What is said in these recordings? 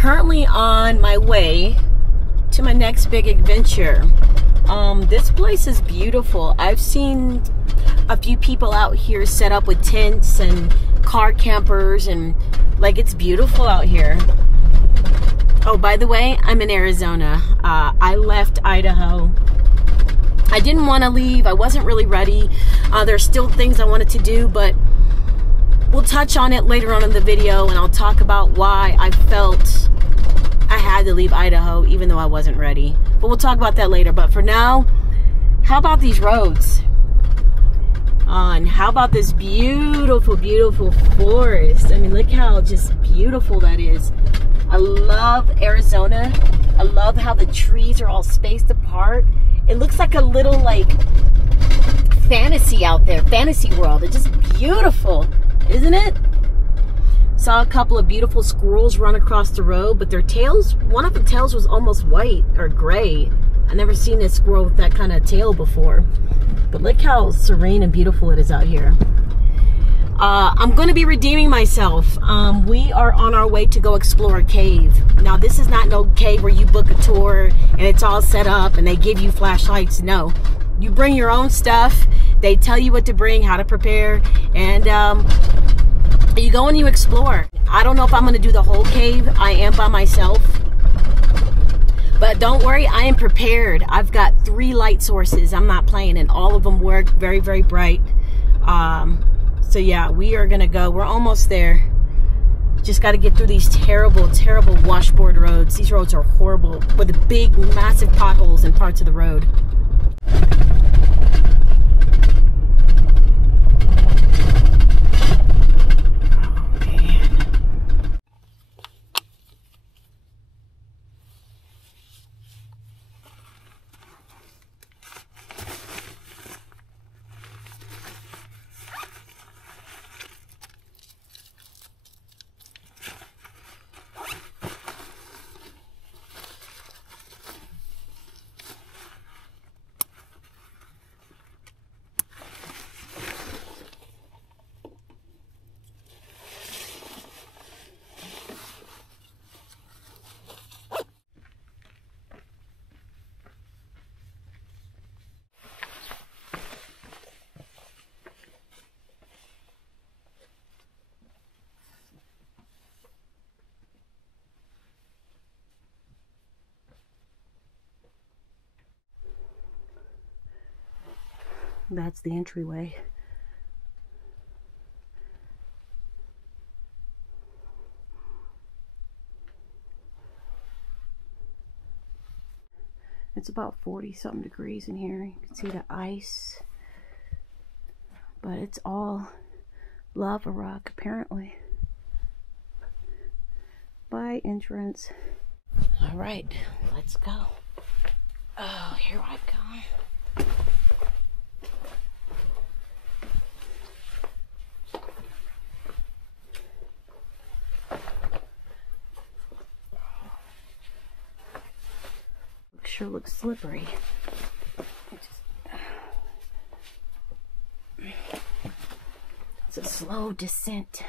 currently on my way to my next big adventure. This place is beautiful. I've seen a few people out here set up with tents and car campers, and like, it's beautiful out here. Oh, by the way, I'm in Arizona. I left Idaho. I didn't want to leave. I wasn't really ready. There's still things I wanted to do, but we'll touch on it later on in the video, and I'll talk about why I felt I had to leave Idaho even though I wasn't ready. But we'll talk about that later. But for now, how about these roads? And how about this beautiful, beautiful forest? I mean, look how just beautiful that is. I love Arizona. I love how the trees are all spaced apart. It looks like a little, like, fantasy out there, fantasy world. It's just beautiful, isn't it? Saw a couple of beautiful squirrels run across the road, but their tails, one of the tails was almost white or gray. I never seen a squirrel with that kind of tail before. But look how serene and beautiful it is out here. I'm going to be redeeming myself. We are on our way to go explore a cave. Now, this is not no cave where you book a tour and it's all set up and they give you flashlights. No, you bring your own stuff. They tell you what to bring, how to prepare, and you go and you explore. I don't know if I'm going to do the whole cave. I am by myself. But don't worry, I am prepared. I've got 3 light sources. I'm not playing, and all of them work very, very bright. So yeah, we are gonna go. We're almost there. Just got to get through these terrible, terrible washboard roads. These roads are horrible with big, massive potholes in parts of the road. That's the entryway. It's about 40-something degrees in here. You can see the ice. But it's all lava rock, apparently. By entrance. All right, let's go. Oh, here I come. Sure looks slippery. It's a slow descent.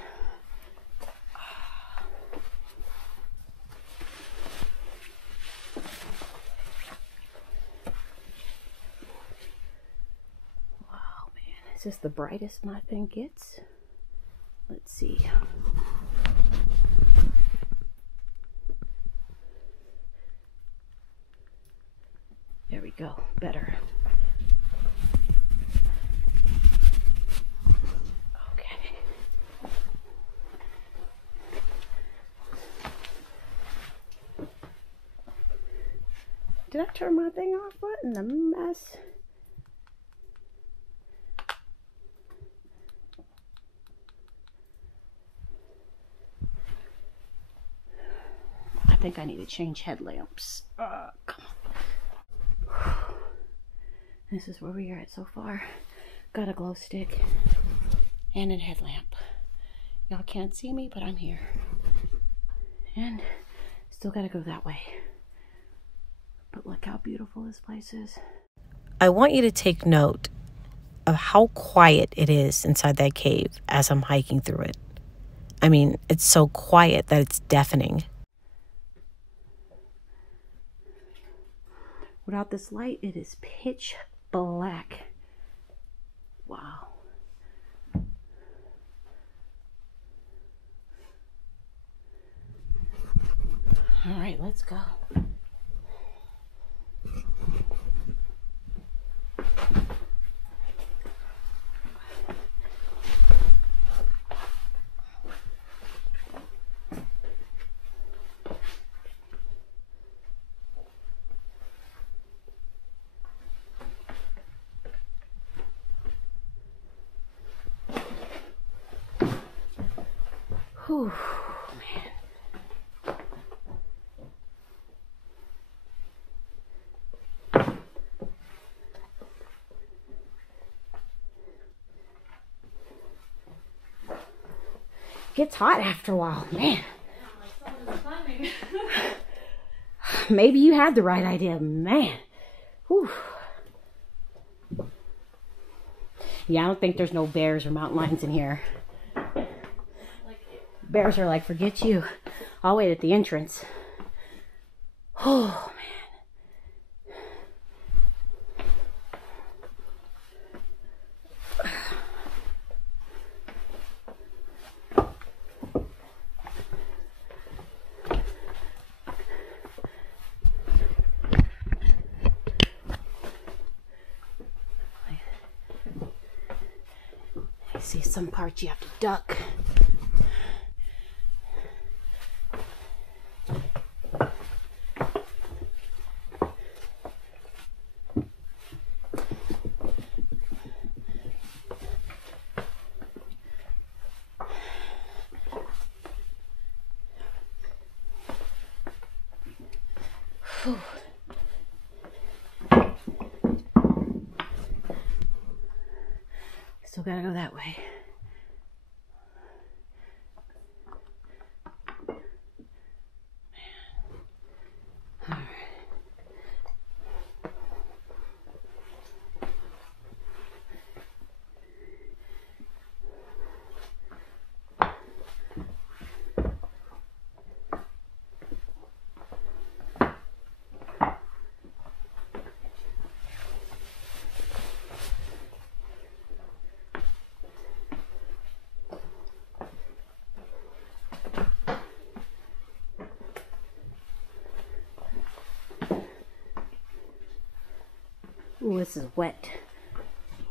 Wow, man, is this the brightest my thing gets? Let's see. There we go, better. Okay. Did I turn my thing off? What in the mess? I think I need to change headlamps. Come on. This is where we are at so far. Got a glow stick and a headlamp. Y'all can't see me, but I'm here. And still gotta go that way. But look how beautiful this place is. I want you to take note of how quiet it is inside that cave as I'm hiking through it. I mean, it's so quiet that it's deafening. Look at all the trees. Without this light, it is pitch black. Wow. All right, let's go. Whew, man. Gets hot after a while, man. Maybe you had the right idea, man. Whew. Yeah, I don't think there's no bears or mountain lions in here. Bears are like, forget you. I'll wait at the entrance. Oh, man. I see some parts you have to duck. Whew. Still gotta go that way. All right. Ooh, this is wet.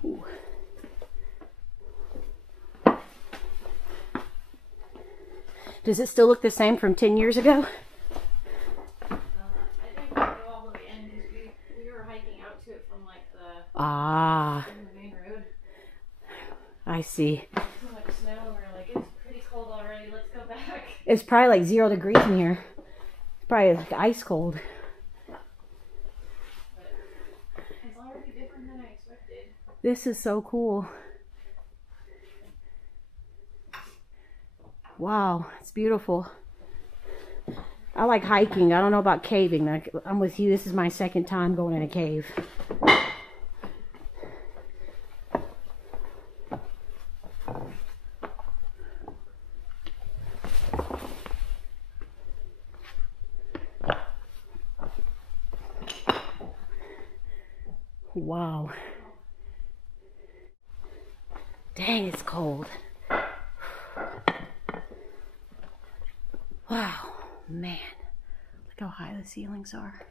Ooh. Does it still look the same from 10 years ago? I think we'll go all the way in because we were hiking out to it from like the main road. I see. So much snow and we're like, it's pretty cold already, let's go back. It's probably like 0 degrees in here. It's probably like ice cold. It's already different than I expected. This is so cool. Wow, it's beautiful. I like hiking. I don't know about caving. I'm with you. This is my second time going in a cave. Wow. Dang, it's cold. Wow, man. Look how high the ceilings are.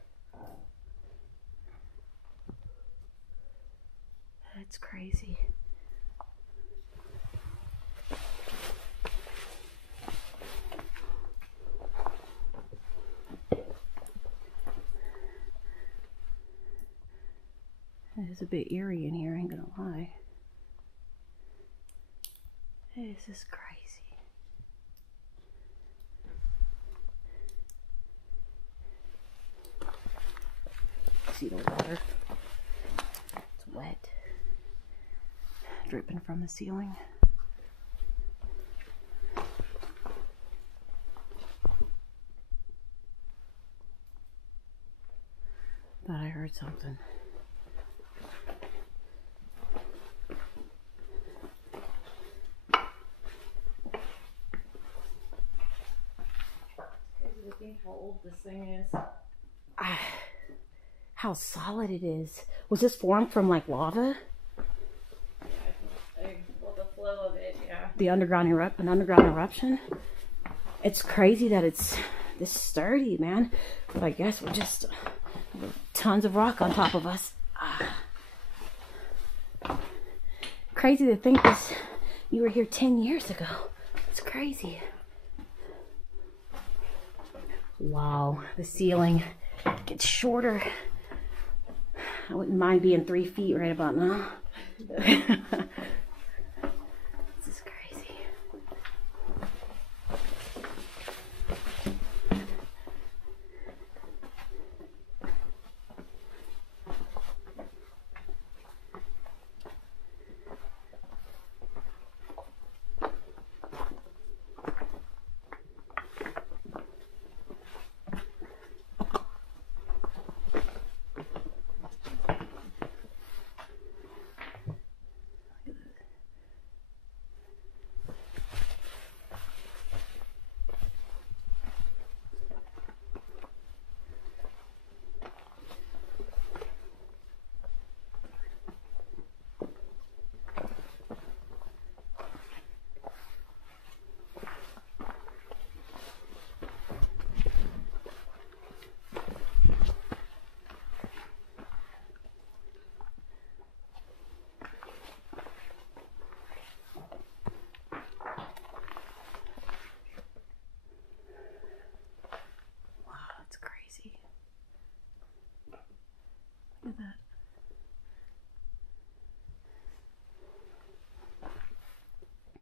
That's crazy. It's a bit eerie in here, I ain't gonna lie. This is crazy. See the water? It's wet. Dripping from the ceiling. Thought I heard something. How old this thing is. how solid it is. Was this formed from like lava? Yeah, well, the flow of it, yeah. The underground an underground eruption? It's crazy that it's this sturdy, man. But I guess we're just tons of rock on top of us. Crazy to think this. You were here 10 years ago. It's crazy. Wow, the ceiling gets shorter. I wouldn't mind being 3 feet right about now. This is crazy. Look at that.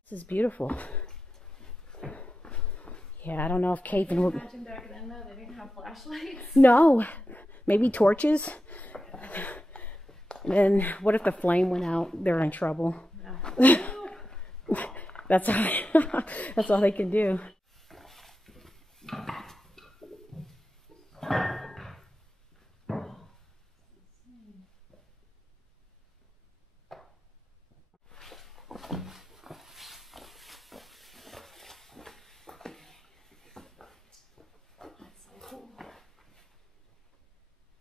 This is beautiful. Yeah, I don't know if caving would. Imagine back then though, they didn't have flashlights. No, maybe torches. And what if the flame went out? They're in trouble. No. That's all they can do.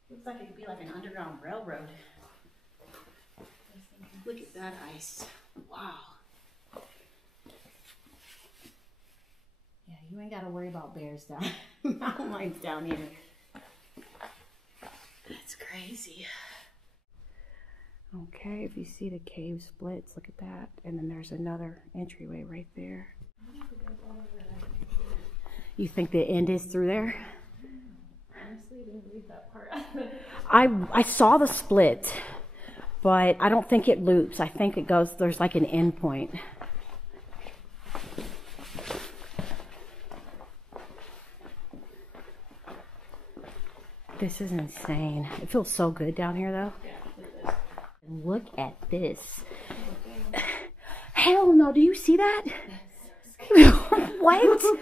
Looks like it could be like an underground railroad. Look at that ice. Wow. Yeah, you ain't got to worry about bears down. Mountain lions down here. That's crazy. Okay, if you see the cave splits, look at that. And then there's another entryway right there. You think the end is through there? Honestly, didn't read that part. I saw the split, but I don't think it loops. I think it goes, there's like an end point. This is insane. It feels so good down here though. Yeah, Look at this. Hell no, do you see that? What?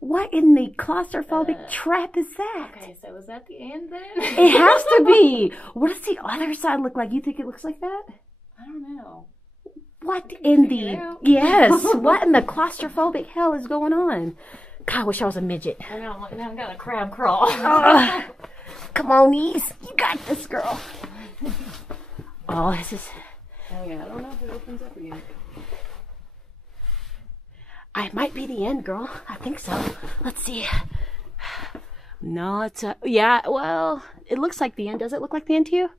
What in the claustrophobic trap is that? Okay, so was that the end then? It has to be. What does the other side look like? You think it looks like that? I don't know. What in the... Yes. What in the claustrophobic hell is going on? God, I wish I was a midget. I know, like, now I've got a crab crawl. Come on, knees. You got this, girl. Oh, this is... Oh yeah, I don't know if it opens up again. It might be the end, girl. I think so. Let's see. No, it's a... Yeah, well, it looks like the end. Does it look like the end to you?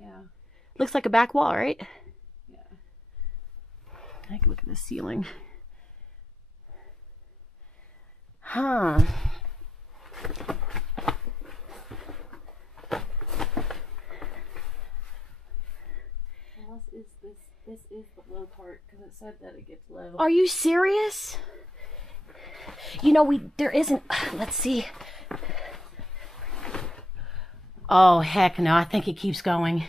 Yeah. Looks like a back wall, right? Yeah. I can look at the ceiling. Huh. This is the low part because it said that it gets low. Are you serious? You know, there isn't, let's see. Oh, heck no, I think it keeps going.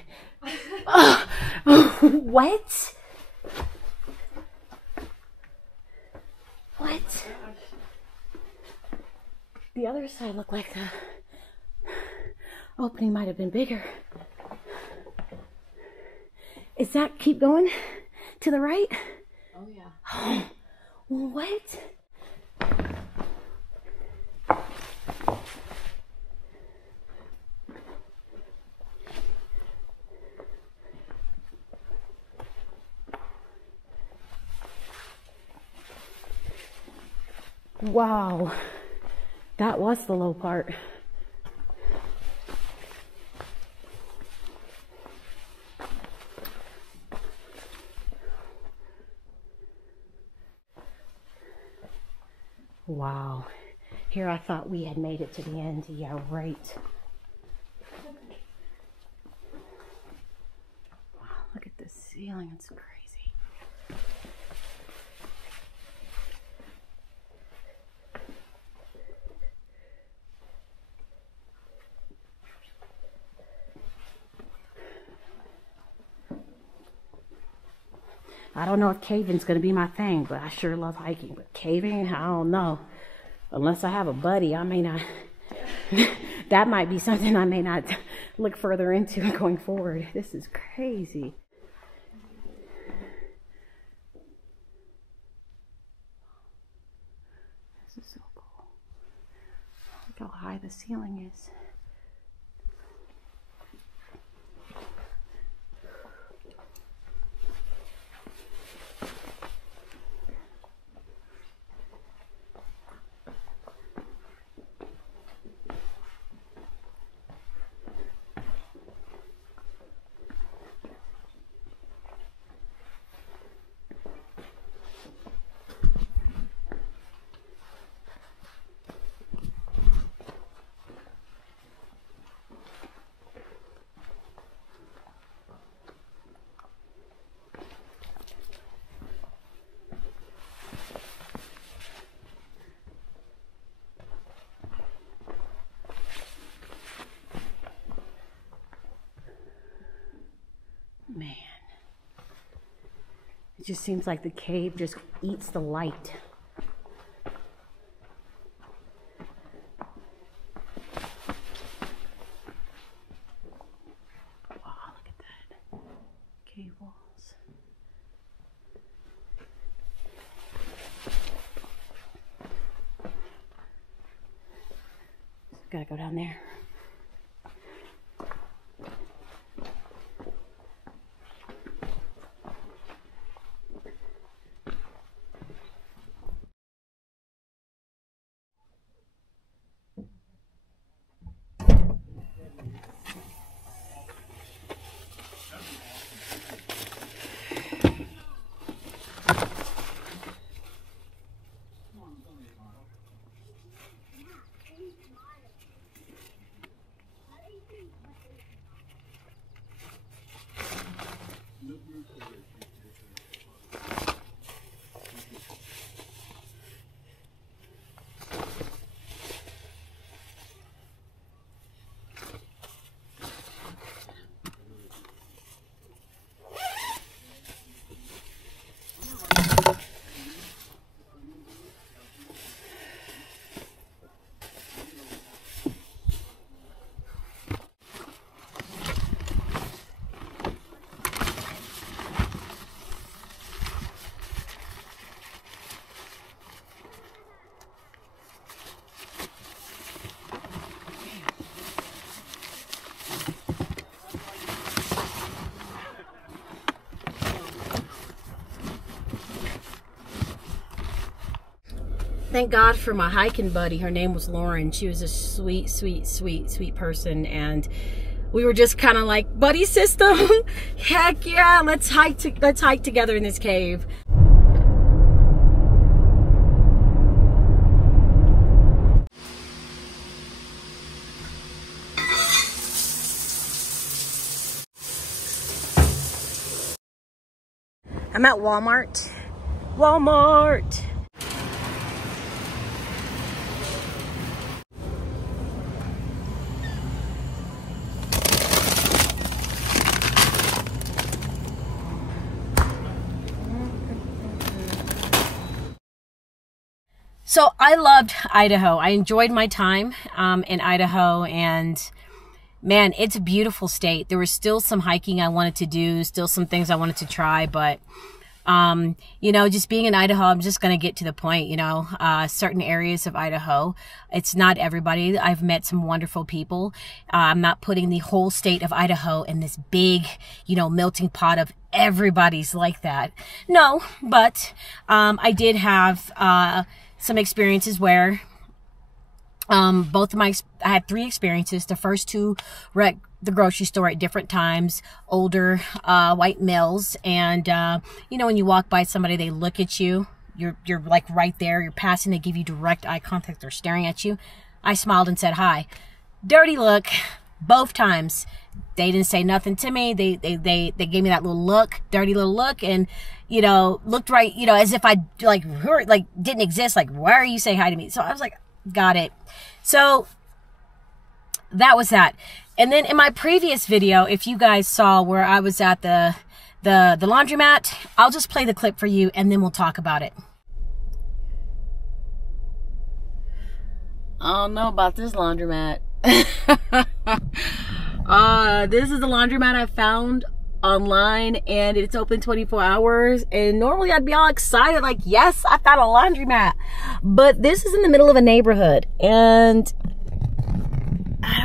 What? What? The other side looked like the opening might have been bigger. Is that keep going to the right? Oh yeah. Oh, what? Wow, that was the low part. Wow, here I thought we had made it to the end. Yeah, right. Wow, look at this ceiling, it's crazy. I don't know if caving's going to be my thing, but I sure love hiking. But caving, I don't know. Unless I have a buddy, I may not. That might be something I may not look further into going forward. This is crazy. This is so cool. Look how high the ceiling is. Man, it just seems like the cave just eats the light. Wow, look at that. Cave walls. Gotta go down there. Thank God for my hiking buddy. Her name was Lauren. She was a sweet, sweet, sweet, sweet person. And we were just kind of like, buddy system. Heck yeah, let's hike together in this cave. I'm at Walmart. Walmart. So I loved Idaho. I enjoyed my time in Idaho, and man, it's a beautiful state. There was still some hiking I wanted to do, still some things I wanted to try, but you know, just being in Idaho, I'm just going to get to the point, you know, certain areas of Idaho. It's not everybody. I've met some wonderful people. I'm not putting the whole state of Idaho in this big, you know, melting pot of everybody's like that. No, but I did have some experiences where I had 3 experiences. The first 2 were at the grocery store at different times, older white males, and you know, when you walk by somebody, they look at you, you're like right there, you're passing, they give you direct eye contact, they're staring at you. I smiled and said hi. Dirty look both times. They didn't say nothing to me. They gave me that little look, dirty little look, and you know, looked right, you know, as if I like didn't exist. Like, why are you saying hi to me? So I was like, got it. So that was that. And then in my previous video, if you guys saw where I was at the laundromat, I'll just play the clip for you and then we'll talk about it. I don't know about this laundromat. This is the laundromat I found online, and it's open 24 hours. And normally I'd be all excited, like, yes, I found a laundromat. But this is in the middle of a neighborhood, and I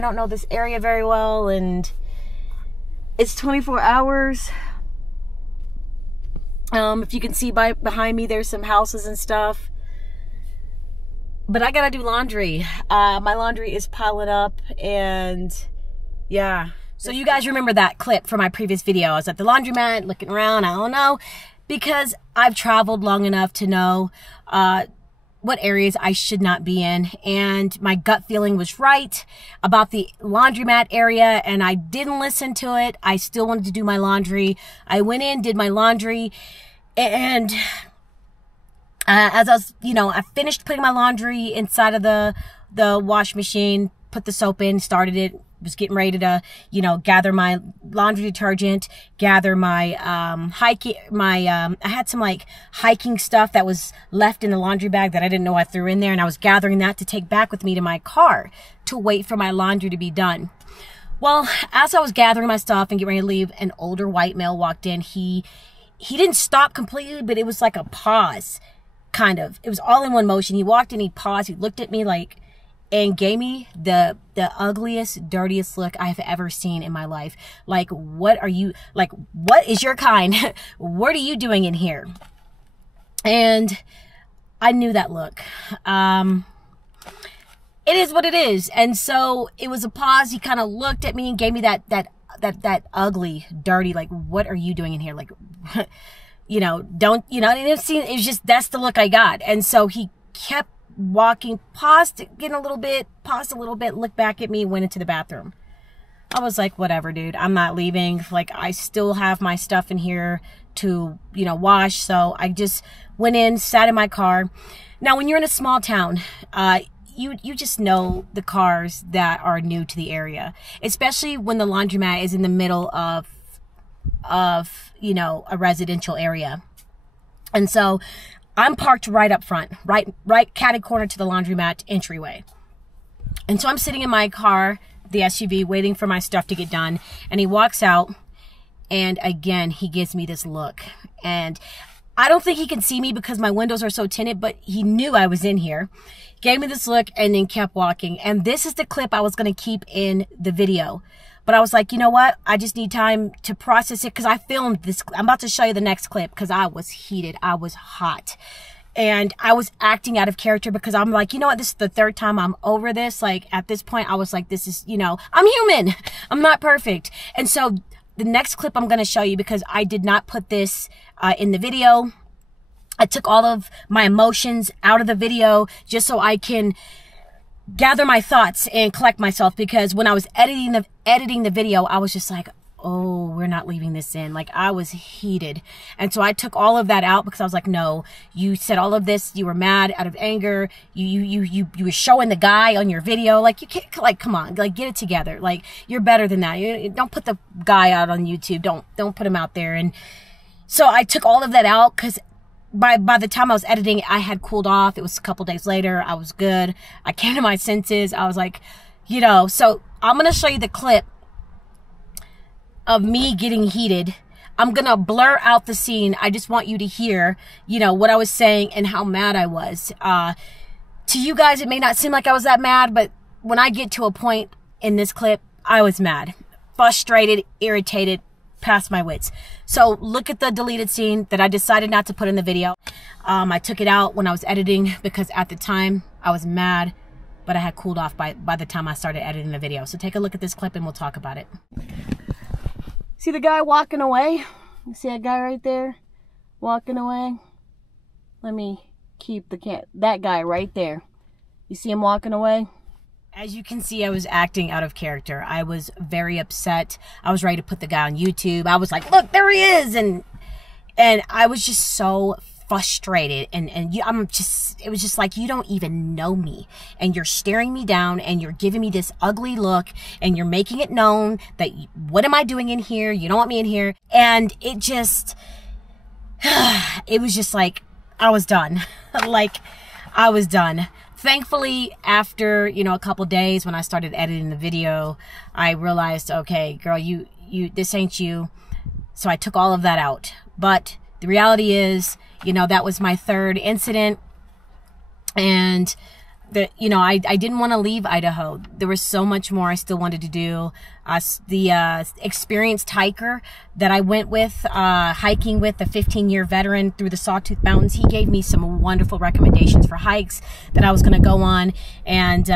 don't know this area very well, and it's 24 hours. If you can see behind me, there's some houses and stuff. But I gotta do laundry. My laundry is piling up, and yeah. So you guys remember that clip from my previous video. I was at the laundromat looking around. I don't know, because I've traveled long enough to know what areas I should not be in. And my gut feeling was right about the laundromat area, and I didn't listen to it. I still wanted to do my laundry. I went in, did my laundry, and as I was, you know, I finished putting my laundry inside of the wash machine, put the soap in, started it, was getting ready to, you know, gather my laundry detergent, gather my I had some like hiking stuff that was left in the laundry bag that I didn't know I threw in there, and I was gathering that to take back with me to my car to wait for my laundry to be done. Well, as I was gathering my stuff and getting ready to leave, an older white male walked in. He didn't stop completely, but it was like a pause, kind of. It was all in one motion. He walked in, he paused, he looked at me like, and gave me the ugliest, dirtiest look I've ever seen in my life. Like, what are you, like, what is your kind? What are you doing in here? And I knew that look. It is what it is. And so it was a pause. He kind of looked at me and gave me that ugly, dirty, like, what are you doing in here? Like, you know, don't, you know, it was just, that's the look I got. And so he kept walking, paused a little bit, looked back at me, went into the bathroom. I was like, whatever, dude, I'm not leaving. Like, I still have my stuff in here to, you know, wash. So I just went in, sat in my car. Now, when you're in a small town, you just know the cars that are new to the area, especially when the laundromat is in the middle of you know, a residential area. And so I'm parked right up front, right catty corner to the laundromat entryway. And so I'm sitting in my car, the SUV, waiting for my stuff to get done. And he walks out, and again, he gives me this look. And I don't think he can see me because my windows are so tinted, but he knew I was in here. Gave me this look and then kept walking. And this is the clip I was going to keep in the video. But I was like, you know what? I just need time to process it, because I filmed this. I'm about to show you the next clip because I was heated. I was hot. And I was acting out of character because I'm like, you know what? This is the 3rd time I'm over this. Like, at this point, I was like, this is, you know, I'm human. I'm not perfect. And so the next clip I'm going to show you, because I did not put this in the video. I took all of my emotions out of the video just so I can gather my thoughts and collect myself, because when I was editing the video, I was just like, oh, we're not leaving this in. Like, I was heated. And so I took all of that out because I was like, no, you said all of this, you were mad out of anger, you were showing the guy on your video. Like, you can't, like, come on, like, get it together. Like, you're better than that. Don't put the guy out on YouTube. Don't put him out there. And so I took all of that out, because by the time I was editing, I had cooled off. It was a couple days later. I was good. I came to my senses. I was like, you know, so I'm going to show you the clip of me getting heated. I'm going to blur out the scene. I just want you to hear, you know, what I was saying and how mad I was. To you guys, it may not seem like I was that mad, but when I get to a point in this clip, I was mad, frustrated, irritated, past my wits. So look at the deleted scene that I decided not to put in the video. I took it out when I was editing because at the time I was mad, but I had cooled off by the time I started editing the video. So take a look at this clip and we'll talk about it. See the guy walking away? You see that guy right there walking away? Let me keep that guy right there. You see him walking away? As you can see, I was acting out of character. I was very upset. I was ready to put the guy on YouTube. I was like, look, there he is. And I was just so frustrated. It was just like, you don't even know me. And you're staring me down and you're giving me this ugly look and you're making it known that, what am I doing in here? You don't want me in here. And it just, it was just like, I was done. Like, I was done. Thankfully, after, you know, a couple days when I started editing the video, I realized, okay, girl, this ain't you. So I took all of that out. But the reality is, you know, that was my third incident. And you know, I didn't want to leave Idaho. There was so much more I still wanted to do. The experienced hiker that I went with, hiking with, a 15-year veteran through the Sawtooth Mountains, he gave me some wonderful recommendations for hikes that I was going to go on. And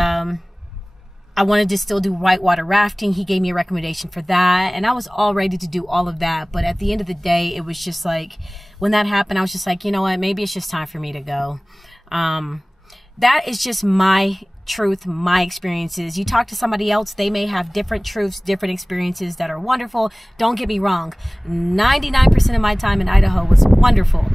I wanted to still do whitewater rafting. He gave me a recommendation for that. And I was all ready to do all of that. But at the end of the day, it was just like, when that happened, I was just like, you know what, maybe it's just time for me to go. That is just my truth, my experiences. You talk to somebody else, they may have different truths, different experiences that are wonderful. Don't get me wrong. 99% of my time in Idaho was wonderful.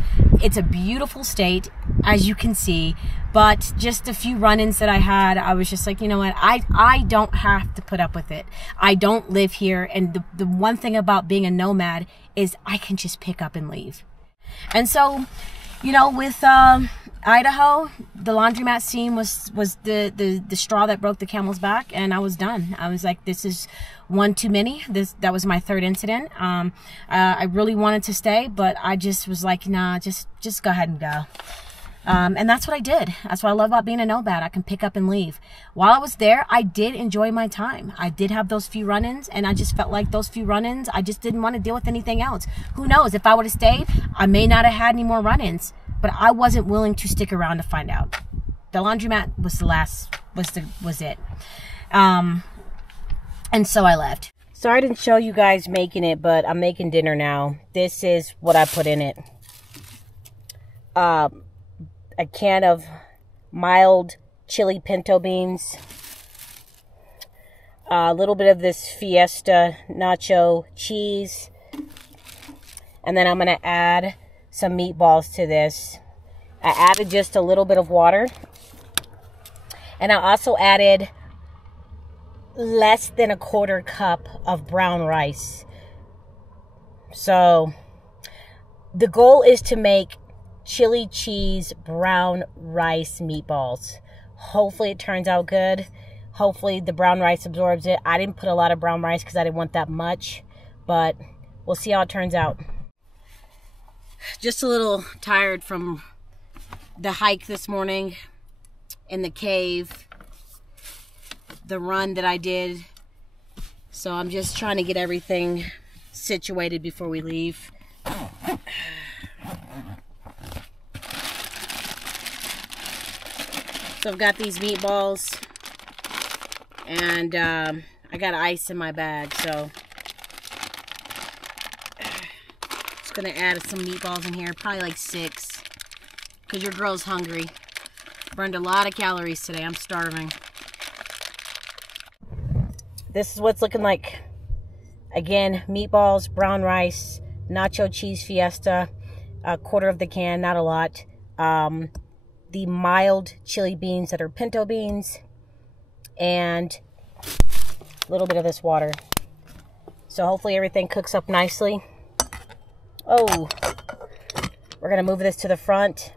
It's a beautiful state, as you can see, but just a few run-ins that I had, I was just like, you know what, I don't have to put up with it. I don't live here, and the one thing about being a nomad is I can just pick up and leave. And so, you know, with Idaho, the laundromat scene was the straw that broke the camel's back, and I was done. I was like, this is one too many. That was my third incident. I really wanted to stay, but I just was like, nah, just go ahead and go. And that's what I did. That's what I love about being a nomad. I can pick up and leave. While I was there, I did enjoy my time. I did have those few run-ins, and I just felt like those few run-ins, I just didn't want to deal with anything else. Who knows? If I would have stayed, I may not have had any more run-ins, but I wasn't willing to stick around to find out. The laundromat was was it. And so I left. Sorry I didn't show you guys making it, but I'm making dinner now. This is what I put in it. A can of mild chili pinto beans, a little bit of this Fiesta nacho cheese, and then I'm going to add some meatballs to this. I added just a little bit of water, and I also added less than a quarter cup of brown rice. So the goal is to make chili cheese brown rice meatballs. Hopefully it turns out good. Hopefully the brown rice absorbs it. I didn't put a lot of brown rice because I didn't want that much, but we'll see how it turns out. Just a little tired from the hike this morning in the cave, the run that I did. So I'm just trying to get everything situated before we leave. So I've got these meatballs, and I got ice in my bag, so just gonna add some meatballs in here, probably like 6, because your girl's hungry. Burned a lot of calories today. I'm starving. This is what's looking like. Again, meatballs, brown rice, nacho cheese Fiesta, a quarter of the can, not a lot. The mild chili beans that are pinto beans, and a little bit of this water. So hopefully everything cooks up nicely. Oh, we're gonna move this to the front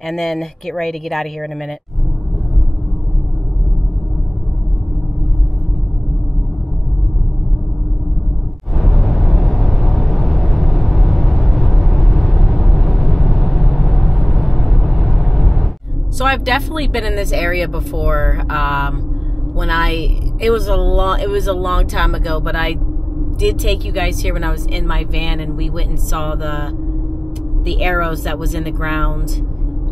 and then get ready to get out of here in a minute. So I've definitely been in this area before. It was a long time ago, but I did take you guys here when I was in my van, and we went and saw the arrows that was in the ground,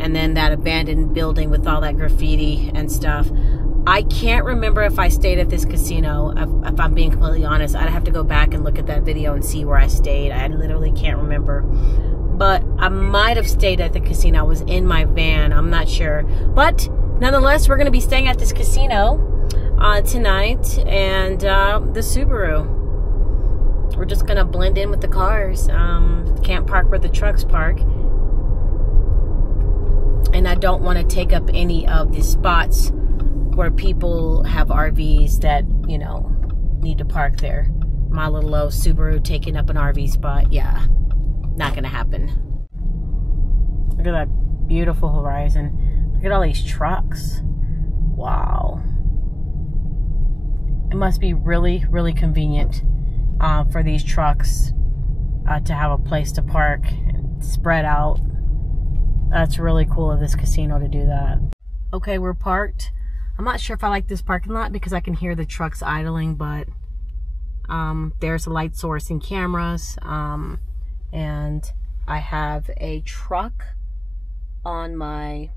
and then that abandoned building with all that graffiti and stuff. I can't remember if I stayed at this casino. If I'm being completely honest, I'd have to go back and look at that video and see where I stayed. I literally can't remember. But I might have stayed at the casino. I was in my van. I'm not sure. But nonetheless, we're going to be staying at this casino tonight. And the Subaru. We're just going to blend in with the cars. Can't park where the trucks park. And I don't want to take up any of the spots where people have RVs that, you know, need to park there. My little old Subaru taking up an RV spot. Yeah, not gonna happen. Look at that beautiful horizon. Look at all these trucks. Wow. It must be really, really convenient for these trucks to have a place to park and spread out. That's really cool of this casino to do that. Okay, we're parked. I'm not sure if I like this parking lot because I can hear the trucks idling, but there's a light source and cameras, and I have a truck on my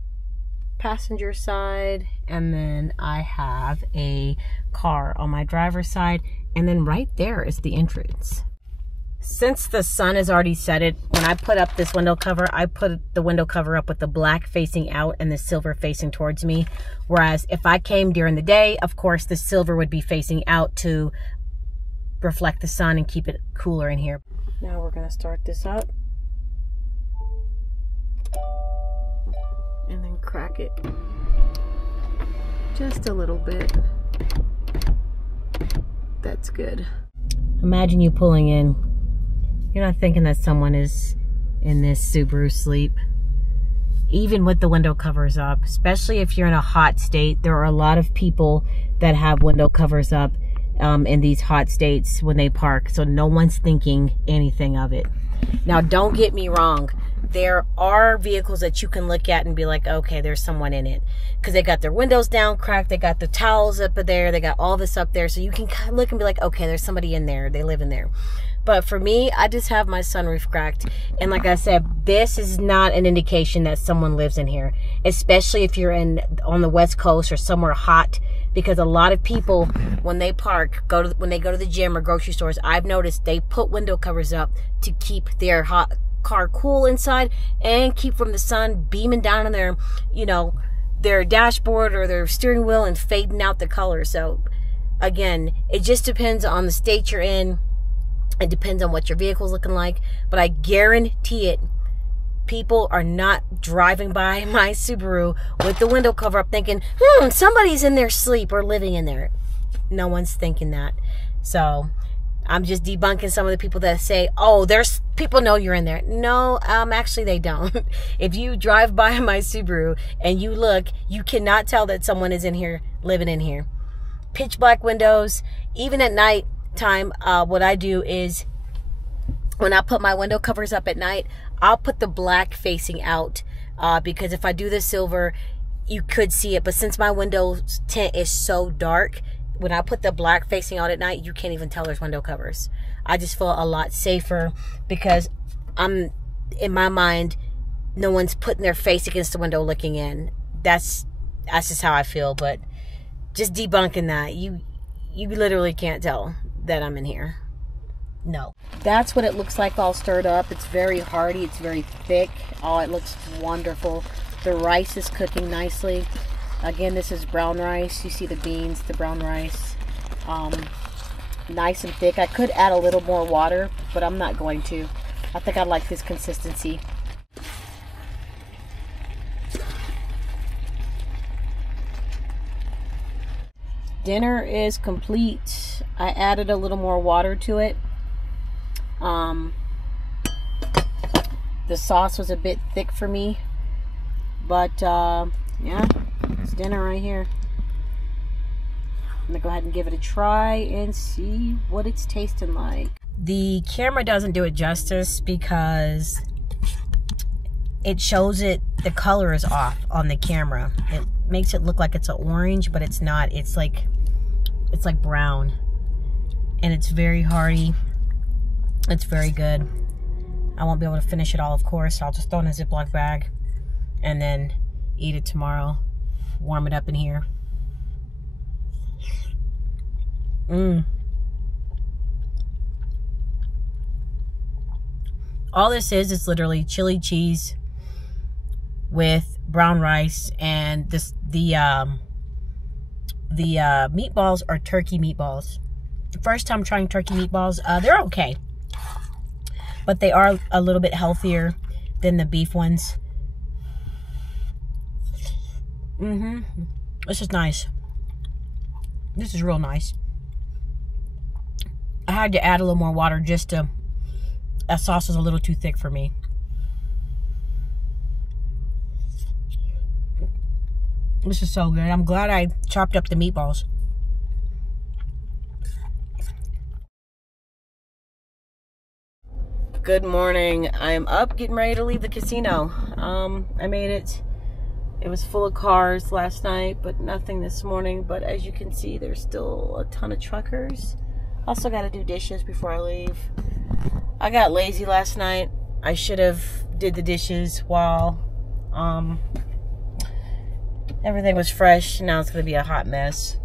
passenger side, and then I have a car on my driver's side, and then right there is the entrance. Since the sun has already set it, when I put up this window cover, I put the window cover up with the black facing out and the silver facing towards me. Whereas if I came during the day, of course, the silver would be facing out to reflect the sun and keep it cooler in here. Now we're going to start this up. And then crack it. Just a little bit. That's good. Imagine you pulling in. You're not thinking that someone is in this Subaru sleep. Even with the window covers up, especially if you're in a hot state. There are a lot of people that have window covers up in these hot states when they park. So no one's thinking anything of it. Now, don't get me wrong. There are vehicles that you can look at and be like, okay, there's someone in it. Because they got their windows down cracked. They got the towels up there. They got all this up there. So you can kind of look and be like, okay, there's somebody in there. They live in there. But for me, I just have my sunroof cracked. And like I said, this is not an indication that someone lives in here. Especially if you're on the West Coast or somewhere hot. Because a lot of people, when they park, when they go to the gym or grocery stores, I've noticed they put window covers up to keep their car cool inside and keep from the sun beaming down on their, you know, their dashboard or their steering wheel and fading out the color. So again, it just depends on the state you're in. It depends on what your vehicle's looking like, but I guarantee it, people are not driving by my Subaru with the window cover up thinking, somebody's in their sleep or living in there. No one's thinking that. So I'm just debunking some of the people that say, oh, there's people know you're in there. No, actually they don't. If you drive by my Subaru and you look, you cannot tell that someone is in here, living in here. Pitch black windows, even at night time, what I do is when I put my window covers up at night, I'll put the black facing out because if I do the silver, you could see it. But since my window tint is so dark, when I put the black facing out at night, you can't even tell there's window covers. I just feel a lot safer because in my mind, no one's putting their face against the window looking in. That's just how I feel. But just debunking that, you literally can't tell that I'm in here. No. That's what it looks like all stirred up. It's very hearty. It's very thick. Oh, it looks wonderful. The rice is cooking nicely. Again, this is brown rice. You see the beans, the brown rice. Nice and thick. I could add a little more water, but I'm not going to. I think I like this consistency. Dinner is complete. I added a little more water to it. The sauce was a bit thick for me, but yeah, it's dinner right here. I'm gonna go ahead and give it a try and see what it's tasting like. The camera doesn't do it justice because it shows it, the color is off on the camera. It makes it look like it's an orange, but it's not. It's like brown. and it's very hearty. It's very good. I won't be able to finish it all, of course. I'll just throw it in a Ziploc bag and then eat it tomorrow. Warm it up in here. All this is literally chili cheese with brown rice, and the meatballs are turkey meatballs. First time trying turkey meatballs. They're okay, but they are a little bit healthier than the beef ones. This is nice. This is real nice. I had to add a little more water just to, that sauce was a little too thick for me. This is so good. I'm glad I chopped up the meatballs. Good morning. I'm up getting ready to leave the casino. I made it. It was full of cars last night, but nothing this morning. But as you can see, there's still a ton of truckers. Also got to do dishes before I leave. I got lazy last night. I should have did the dishes while everything was fresh. Now it's going to be a hot mess.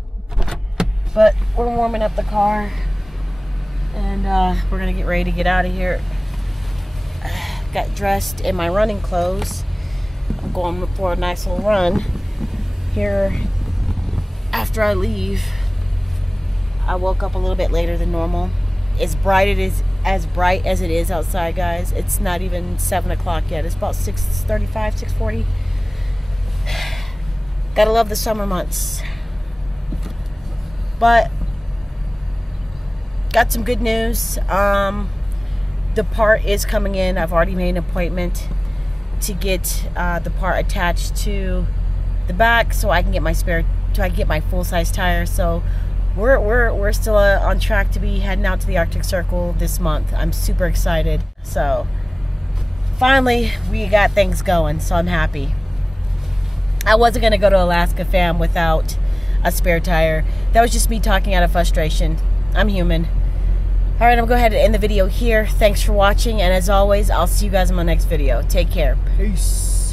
But we're warming up the car, and we're going to get ready to get out of here. Got dressed in my running clothes. I'm going for a nice little run here after I leave. I woke up a little bit later than normal. As bright as it is outside, guys. It's not even 7 o'clock yet. It's about 6:35, 6:40. Gotta love the summer months. But got some good news. The part is coming in. I've already made an appointment to get the part attached to the back, so I can get my full-size tire. So we're still on track to be heading out to the Arctic Circle this month. I'm super excited. So finally we got things going, so I'm happy. I wasn't gonna go to Alaska, fam, without a spare tire. That was just me talking out of frustration. I'm human. All right, I'm gonna go ahead and end the video here. Thanks for watching, and as always, I'll see you guys in my next video. Take care. Peace.